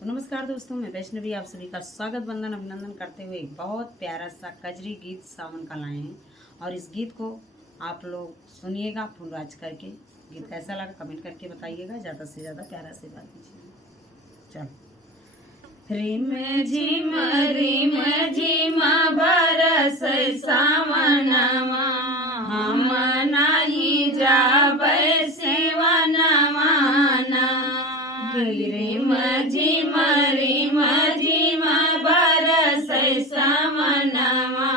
तो नमस्कार दोस्तों, मैं वैष्णवी आप सभी का स्वागत वंदन अभिनंदन करते हुए एक बहुत प्यारा सा कजरी गीत सावन का लाए हैं। और इस गीत को आप लोग सुनिएगा फुल राज करके। गीत कैसा लगा कमेंट करके बताइएगा, ज़्यादा से ज़्यादा प्यारा से बात कीजिएगा। चल रिम झिम बरस सावनवा, हम नाही जाबै सेवनवा ना। रिम झिम बरस सावनवा,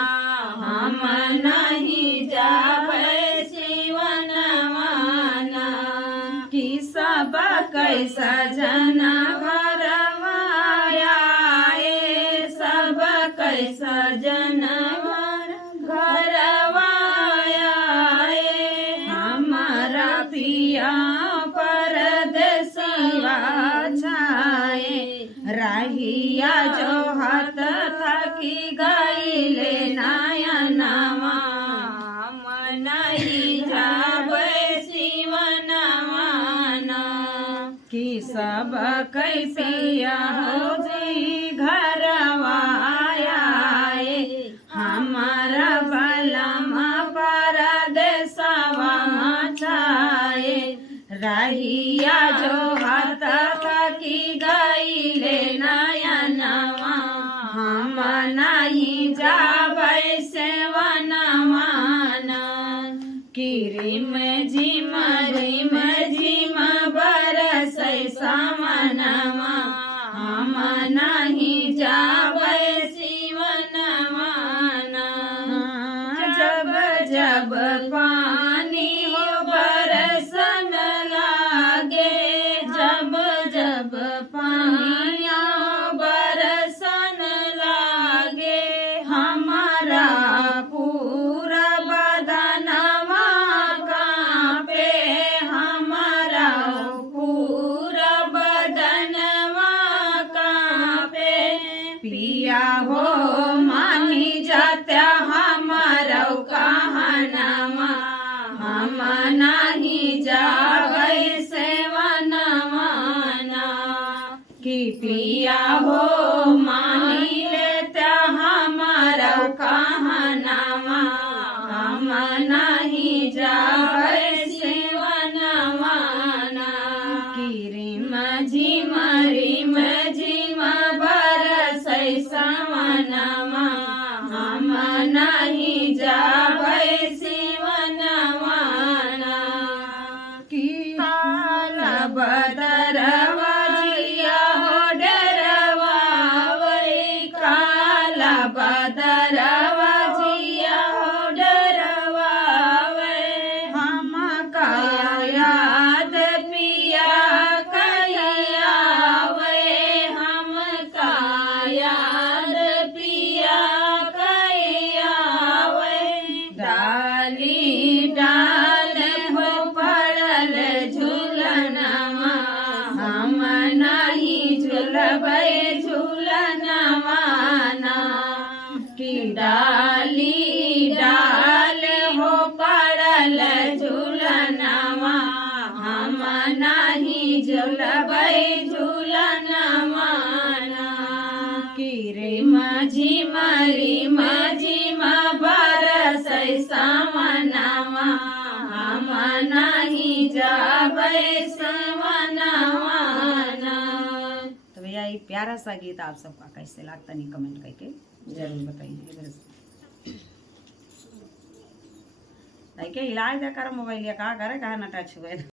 हम नाही जाबै सेवनवा ना। कि सब कैसा जना जनवर घरवाया हमारा पिया परदेसिया छाए। राहिया जो हाथ थकी गईले नयनवा, हम नहीं जाबै शिवनवा ना। कि सब कैसिया हो जी घरवा हमारा बलमा परदेसवा छाए। रहिया जो हाथ थकी गईले नयनवा, हम नहीं जाबै सेवनवा ना। कि रिम झिम बरस सावनवा, हम नहीं जाबै जब पानी हो बरसन लागे, जब पानी हो बरसन लागे, हमारा पूरा बदनवा कांपे, हमारा पूरा बदनवा कांपे। पिया हो मानी जात्या हमारा कहनवा, हम नहीं जाबै सेवनवा ना। कि पिया हो मानी लेता हमारा कहनवा, हम नहीं जाबै सेवनवा ना। कि रिम झिम बरस सावनवा, हम नहीं जाबै शिवनवा ना। कि काला बदरवा जिया हो डरवा वै, काला बदरवा जिया हो डरवा वै। हम का याद पिया कहिया वै, हम का याद पिया कहिया वै। डाली डाल हो पड़ल झूलनवा, हम नहीं झूलबै झूलनवा ना। कि डाली डाल हो पड़ल झूलनवा, हम नहीं झूलबै झूलनवा ना। कि रिम झिम बरस सावनवा, हम नहीं जाबै सेवनवा ना। तो भैया ये प्यारा सा गीत आप सबका कैसे लगता नहीं कमेंट करके जरूर बताइए। इधर से हिला दिया कर मोबाइल, कहा करे कहा न टच हुए।